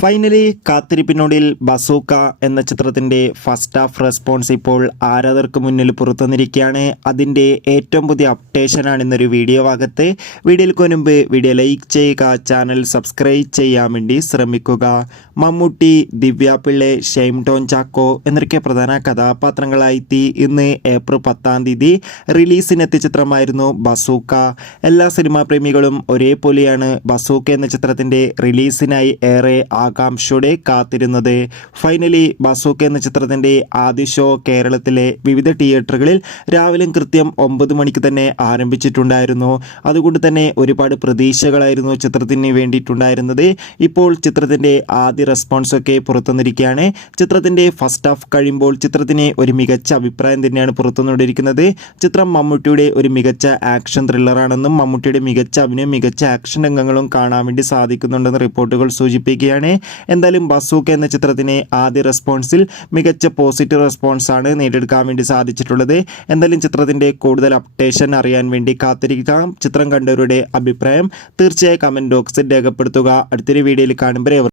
Finally കാത്തിരിപ്പിനൊടുവിൽ bazooka എന്ന ചിത്രത്തിൻ്റെ first half response ഇപ്പോൾ ആരാധകർക്ക് മുന്നിൽ പുറത്തുവന്നിരിക്കുകയാണ്. അതിൻ്റെ ഏറ്റവും പുതിയ അപ്ഡേഷനാണ് ഇന്നൊരു വീഡിയോ ഭാഗത്ത്. വീഡിയോയ്ക്ക് മുൻപ് വീഡിയോ ലൈക്ക് ചെയ്യുക, ചാനൽ സബ്സ്ക്രൈബ് ചെയ്യാൻ വേണ്ടി ശ്രമിക്കുക. മമ്മൂട്ടി, ദിവ്യ പിള്ളെ, ഷൈം ടോൺ ചാക്കോ എന്നൊക്കെ പ്രധാന കഥാപാത്രങ്ങളായി ഇന്ന് ഏപ്രിൽ 10 റിലീസിനെത്തിയ ചിത്രമായിരുന്നു ബസൂക്ക. എല്ലാ സിനിമാ പ്രേമികളും ഒരേപോലെയാണ് ബസൂക്ക എന്ന ചിത്രത്തിൻ്റെ റിലീസിനായി ഏറെ ആകാംക്ഷയോടെ കാത്തിരുന്നത്. ഫൈനലി ബസൂക്ക എന്ന ചിത്രത്തിൻ്റെ ആദ്യ ഷോ കേരളത്തിലെ വിവിധ തിയേറ്ററുകളിൽ രാവിലെ കൃത്യം 9 മണിക്ക് തന്നെ ആരംഭിച്ചിട്ടുണ്ടായിരുന്നു. അതുകൊണ്ട് തന്നെ ഒരുപാട് പ്രതീക്ഷകളായിരുന്നു ചിത്രത്തിന് വേണ്ടിയിട്ടുണ്ടായിരുന്നത്. ഇപ്പോൾ ചിത്രത്തിൻ്റെ ആദ്യ റെസ്പോൺസൊക്കെ പുറത്തുവന്നിരിക്കുകയാണ്. ചിത്രത്തിൻ്റെ ഫസ്റ്റ് ഹാഫ് കഴിയുമ്പോൾ ചിത്രത്തിന് ഒരു മികച്ച അഭിപ്രായം തന്നെയാണ് പുറത്തുവന്നിരിക്കുന്നത്. ചിത്രം മമ്മൂട്ടിയുടെ ഒരു മികച്ച ആക്ഷൻ ത്രില്ലറാണെന്നും മമ്മൂട്ടിയുടെ മികച്ച അഭിനയം, മികച്ച ആക്ഷൻ രംഗങ്ങളും കാണാൻ വേണ്ടി സാധിക്കുന്നുണ്ടെന്ന് റിപ്പോർട്ടുകൾ സൂചിപ്പിക്കുകയാണ്. എന്തായാലും ബസൂക്ക എന്ന ചിത്രത്തിന് ആദ്യ റെസ്പോൺസിൽ മികച്ച പോസിറ്റീവ് റെസ്പോൺസാണ് നേടിയെടുക്കാൻ വേണ്ടി സാധിച്ചിട്ടുള്ളത്. എന്തായാലും ചിത്രത്തിൻ്റെ കൂടുതൽ അപ്ഡേഷൻ അറിയാൻ വേണ്ടി കാത്തിരിക്കാം. ചിത്രം കണ്ടവരുടെ അഭിപ്രായം തീർച്ചയായും കമൻറ്റ് ബോക്സിൽ രേഖപ്പെടുത്തുക. അടുത്തൊരു വീഡിയോയിൽ കാണുമ്പോൾ